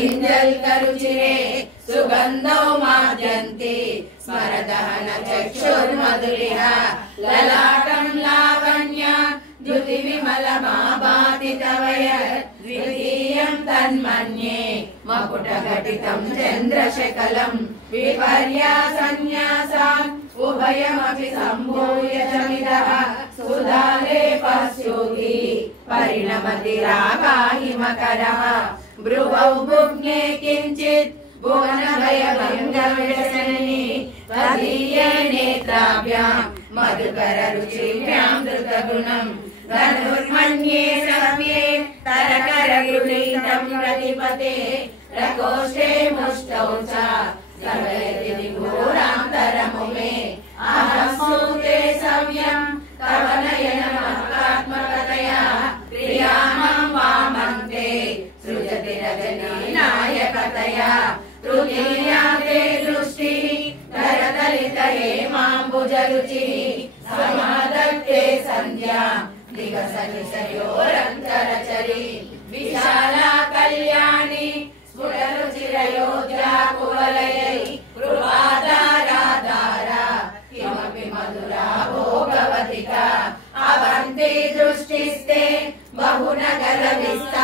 करुचिरे सुगन्धौ माद्यन्ते स्मरदहन चक्षुर्मधुरिः ललाटं लावण्य द्युति विमलमाभाति तव द्वितीयं तन्मन्ये मकुटघटितं चन्द्रशकलं विपर्यासन्न्यासान् उभयमपि सम्भूय चमिदः सुधालेपस्योगी परिणमति रागाहिमकरः ब्रुवौ भुग्ने किञ्चित् भुवनभयभङ्गव्यसनिनि त्वदीये नेत्राभ्यां मधुकररुचिभ्यां धृतगुणं धनुर्मन्ये सव्ये तरकरगृहीतं प्रतिपते प्रकोष्ठे मुष्टौ च सर्वयति घोरान्तरमुमे अहं सूते सव्यं तव नयनमहात्मकतया प्रियाणां वामन्ते सृजति रजनी नायकतया तृतीया ते दृष्टिः धरदलित हेमाम्बुजरुचिः समादत्ते सन्ध्या दिगसनिशयोरन्तरचरी विशाला कल्याणी स्फुटरुचिरयोध्या कुवलयै कृपाधारा किमपि मधुरा भोगवतिका अवन्ति दृष्टिस्ते बहुनगर विस्तार